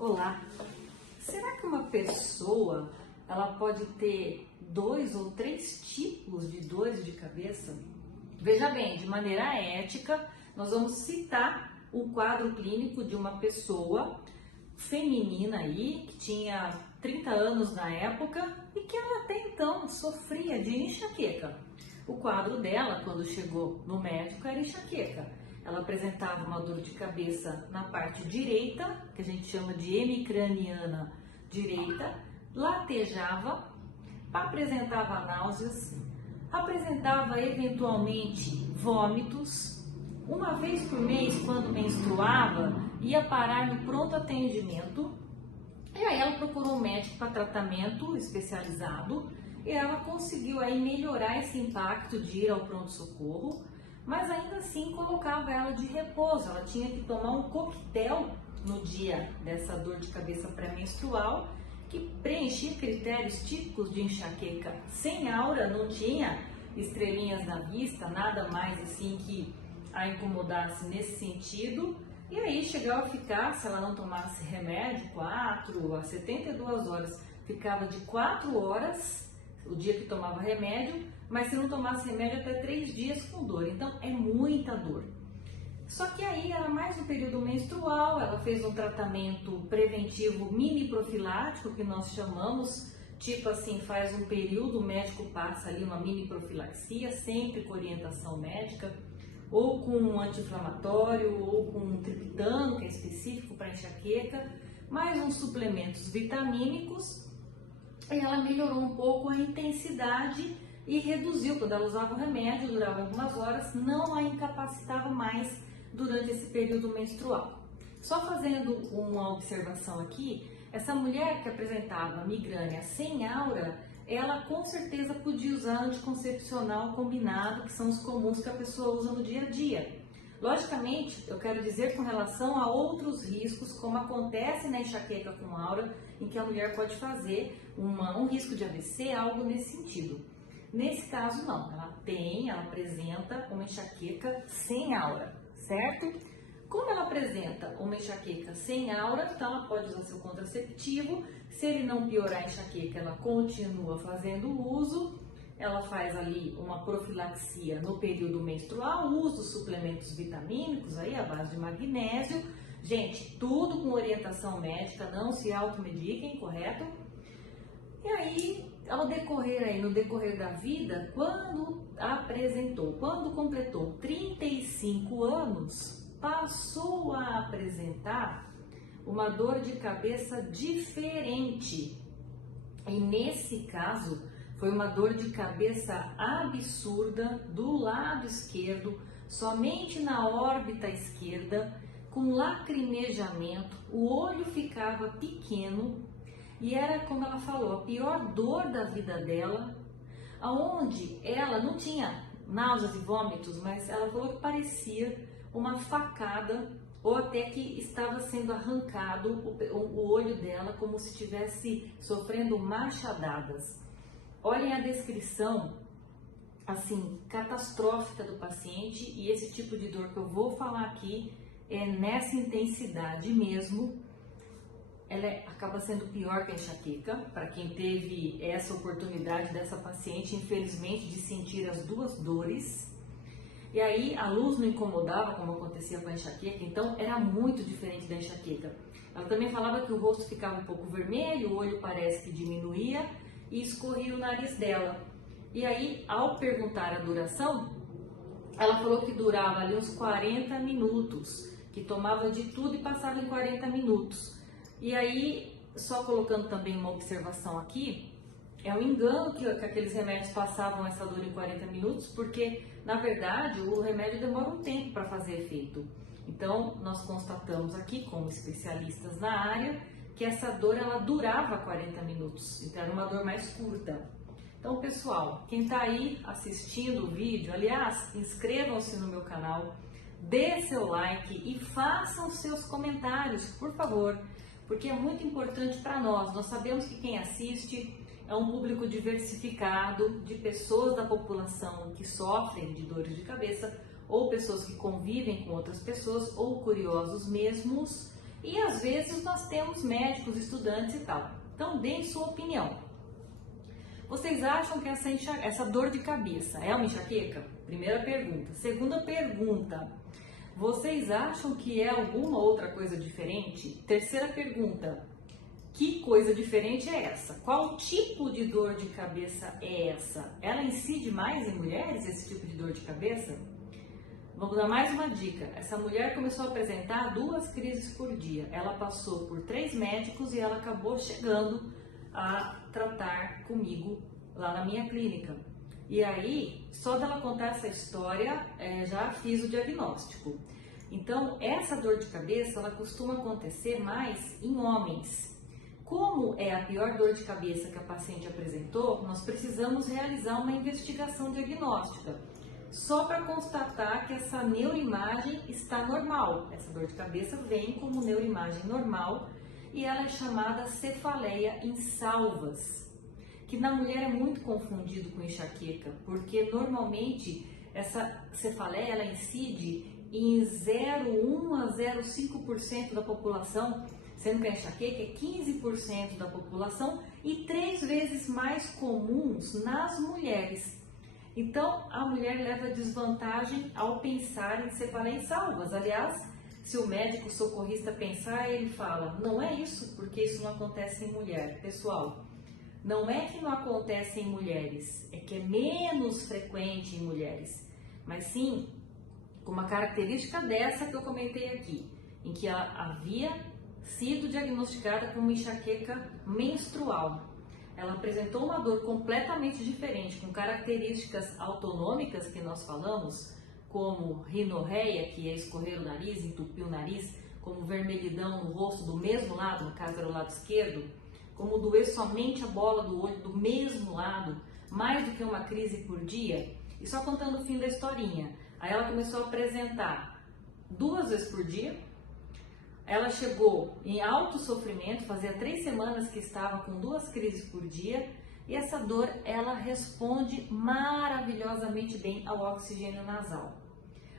Olá! Será que uma pessoa ela pode ter 2 ou 3 tipos de dores de cabeça? Veja bem, de maneira ética, nós vamos citar o quadro clínico de uma pessoa feminina aí, que tinha 30 anos na época e que ela até então sofria de enxaqueca. O quadro dela, quando chegou no médico, era enxaqueca. Ela apresentava uma dor de cabeça na parte direita, que a gente chama de hemicraniana direita, latejava, apresentava náuseas, apresentava eventualmente vômitos. Uma vez por mês, quando menstruava, ia parar no pronto atendimento. E aí ela procurou um médico para tratamento especializado e ela conseguiu aí melhorar esse impacto de ir ao pronto-socorro, mas ainda assim colocava ela de repouso. Ela tinha que tomar um coquetel no dia dessa dor de cabeça pré-menstrual que preenchia critérios típicos de enxaqueca sem aura, não tinha estrelinhas na vista, nada mais assim que a incomodasse nesse sentido. E aí chegava a ficar, se ela não tomasse remédio, 4 a 72 horas, ficava de 4 horas o dia que tomava remédio, mas se não tomasse remédio até 3 dias com dor. Então é muita dor. Só que aí era mais um período menstrual, ela fez um tratamento preventivo mini profilático, que nós chamamos, tipo assim, faz um período, o médico passa ali uma mini profilaxia, sempre com orientação médica, ou com um anti-inflamatório, ou com um triptano, que é específico para enxaqueca, mais uns suplementos vitamínicos, e ela melhorou um pouco a intensidade e reduziu. Quando ela usava o remédio, durava algumas horas, não a incapacitava mais durante esse período menstrual. Só fazendo uma observação aqui, essa mulher que apresentava migrânia sem aura, ela com certeza podia usar anticoncepcional combinado, que são os comuns que a pessoa usa no dia a dia. Logicamente, eu quero dizer com relação a outros riscos, como acontece na enxaqueca com aura, em que a mulher pode fazer um risco de AVC, algo nesse sentido. Nesse caso, não. Ela apresenta uma enxaqueca sem aura, certo? Como ela apresenta uma enxaqueca sem aura, então ela pode usar seu contraceptivo. Se ele não piorar a enxaqueca, ela continua fazendo uso. Ela faz ali uma profilaxia no período menstrual, usa os suplementos vitamínicos aí à base de magnésio. Gente, tudo com orientação médica, não se automediquem, correto? E aí, no decorrer da vida, quando completou 35 anos, passou a apresentar uma dor de cabeça diferente. E nesse caso, foi uma dor de cabeça absurda do lado esquerdo, somente na órbita esquerda, com lacrimejamento, o olho ficava pequeno e era, como ela falou, a pior dor da vida dela, aonde ela não tinha náuseas e vômitos, mas ela falou que parecia uma facada ou até que estava sendo arrancado o olho dela, como se estivesse sofrendo machadadas. Olhem a descrição, assim, catastrófica do paciente, e esse tipo de dor que eu vou falar aqui é nessa intensidade mesmo. Ela acaba sendo pior que a enxaqueca, para quem teve essa oportunidade dessa paciente, infelizmente, de sentir as duas dores. E aí a luz não incomodava, como acontecia com a enxaqueca, então era muito diferente da enxaqueca. Ela também falava que o rosto ficava um pouco vermelho, o olho parece que diminuía, e escorria o nariz dela. E aí, ao perguntar a duração, ela falou que durava ali uns 40 minutos, que tomava de tudo e passava em 40 minutos. E aí, só colocando também uma observação aqui, é um engano que aqueles remédios passavam essa dor em 40 minutos, porque, na verdade, o remédio demora um tempo para fazer efeito. Então, nós constatamos aqui, como especialistas na área, que essa dor ela durava 40 minutos, então era uma dor mais curta. Então, pessoal, quem está aí assistindo o vídeo, aliás, inscrevam-se no meu canal, dê seu like e façam seus comentários, por favor, porque é muito importante para nós. Nós sabemos que quem assiste é um público diversificado de pessoas da população que sofrem de dores de cabeça, ou pessoas que convivem com outras pessoas, ou curiosos mesmos. E às vezes nós temos médicos, estudantes e tal. Então, deem sua opinião. Vocês acham que essa dor de cabeça é uma enxaqueca? Primeira pergunta. Segunda pergunta, vocês acham que é alguma outra coisa diferente? Terceira pergunta, que coisa diferente é essa? Qual tipo de dor de cabeça é essa? Ela incide mais em mulheres, esse tipo de dor de cabeça? Vamos dar mais uma dica. Essa mulher começou a apresentar 2 crises por dia. Ela passou por 3 médicos e ela acabou chegando a tratar comigo lá na minha clínica. E aí, só dela contar essa história, já fiz o diagnóstico. Então, essa dor de cabeça, ela costuma acontecer mais em homens. Como é a pior dor de cabeça que a paciente apresentou, nós precisamos realizar uma investigação diagnóstica, só para constatar que essa neuroimagem está normal. Essa dor de cabeça vem como neuroimagem normal e ela é chamada cefaleia em salvas, que na mulher é muito confundido com enxaqueca, porque normalmente essa cefaleia ela incide em 0,1 a 0,5% da população, sendo que a enxaqueca é 15% da população e 3 vezes mais comuns nas mulheres. Então, a mulher leva desvantagem ao pensar em cefaleia em salvas. Aliás, se o médico socorrista pensar, ele fala, não é isso, porque isso não acontece em mulher. Pessoal, não é que não acontece em mulheres, é que é menos frequente em mulheres, mas sim com uma característica dessa que eu comentei aqui, em que ela havia sido diagnosticada como enxaqueca menstrual. Ela apresentou uma dor completamente diferente, com características autonômicas que nós falamos, como rinorreia, que é escorrer o nariz, entupir o nariz, como vermelhidão no rosto do mesmo lado, no caso era o lado esquerdo, como doer somente a bola do olho do mesmo lado, mais do que uma crise por dia. E só contando o fim da historinha, aí ela começou a apresentar 2 vezes por dia. Ela chegou em alto sofrimento, fazia 3 semanas que estava com 2 crises por dia, e essa dor ela responde maravilhosamente bem ao oxigênio nasal.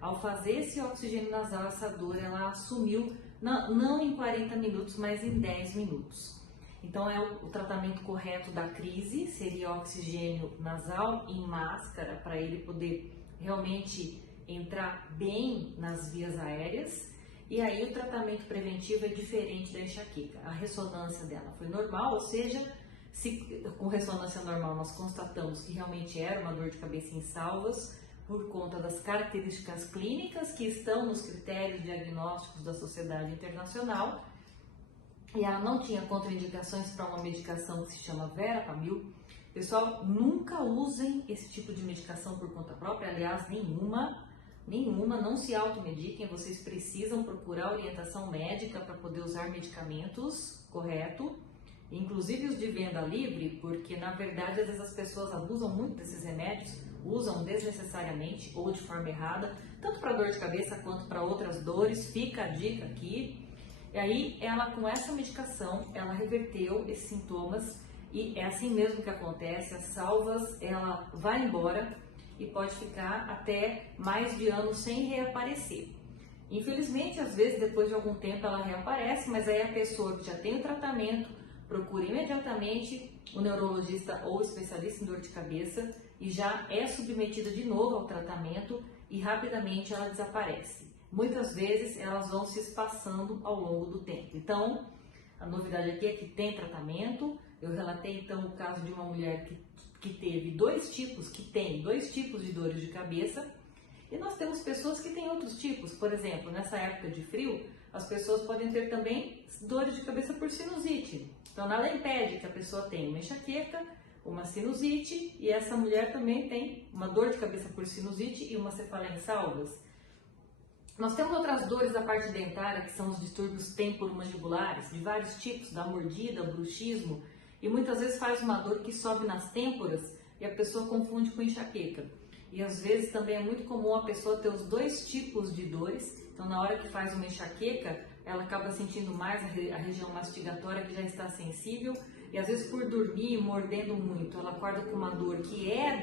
Ao fazer esse oxigênio nasal, essa dor ela assumiu não em 40 minutos, mas em 10 minutos. Então o tratamento correto da crise seria oxigênio nasal em máscara, para ele poder realmente entrar bem nas vias aéreas. E aí o tratamento preventivo é diferente da enxaqueca. A ressonância dela foi normal, ou seja, se com ressonância normal nós constatamos que realmente era uma dor de cabeça em salvas, por conta das características clínicas que estão nos critérios diagnósticos da Sociedade Internacional, e ela não tinha contraindicações para uma medicação que se chama Verapamil. Pessoal, nunca usem esse tipo de medicação por conta própria, aliás, nenhuma, não se automediquem, vocês precisam procurar orientação médica para poder usar medicamentos, correto? Inclusive os de venda livre, porque na verdade às vezes as pessoas abusam muito desses remédios, usam desnecessariamente ou de forma errada, tanto para dor de cabeça quanto para outras dores. Fica a dica aqui. E aí ela, com essa medicação, ela reverteu esses sintomas e é assim mesmo que acontece. As salvas, ela vai embora e pode ficar até mais de anos sem reaparecer. Infelizmente, às vezes, depois de algum tempo ela reaparece, mas aí a pessoa que já tem o tratamento procura imediatamente o neurologista ou especialista em dor de cabeça e já é submetida de novo ao tratamento e rapidamente ela desaparece. Muitas vezes elas vão se espaçando ao longo do tempo. Então, a novidade aqui é que tem tratamento. Eu relatei então o caso de uma mulher que teve dois tipos de dores de cabeça, e nós temos pessoas que têm outros tipos. Por exemplo, nessa época de frio, as pessoas podem ter também dores de cabeça por sinusite. Então, nada impede que a pessoa tenha uma enxaqueca, uma sinusite, e essa mulher também tem uma dor de cabeça por sinusite e uma cefaleia em salvas. Nós temos outras dores da parte dentária, que são os distúrbios temporomandibulares, de vários tipos, da mordida, bruxismo, e muitas vezes faz uma dor que sobe nas têmporas e a pessoa confunde com enxaqueca. E às vezes também é muito comum a pessoa ter os dois tipos de dores. Então, na hora que faz uma enxaqueca, ela acaba sentindo mais a região mastigatória, que já está sensível, e às vezes por dormir, mordendo muito, ela acorda com uma dor que é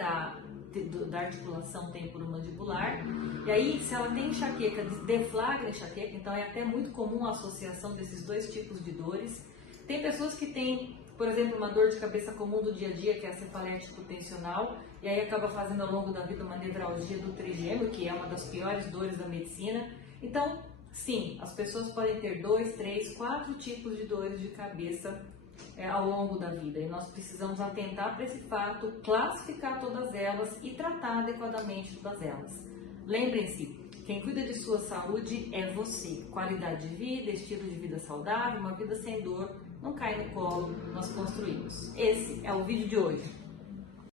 da articulação temporomandibular. E aí, se ela tem enxaqueca, deflagra enxaqueca, então é até muito comum a associação desses dois tipos de dores. Tem pessoas que têm, por exemplo, uma dor de cabeça comum do dia a dia, que é a cefaleia hipotensional, e aí acaba fazendo ao longo da vida uma nevralgia do trigêmeo, que é uma das piores dores da medicina. Então, sim, as pessoas podem ter 2, 3, 4 tipos de dores de cabeça ao longo da vida, e nós precisamos atentar para esse fato, classificar todas elas e tratar adequadamente todas elas. Lembrem-se, quem cuida de sua saúde é você. Qualidade de vida, estilo de vida saudável, uma vida sem dor, não cai no colo, nós construímos. Esse é o vídeo de hoje.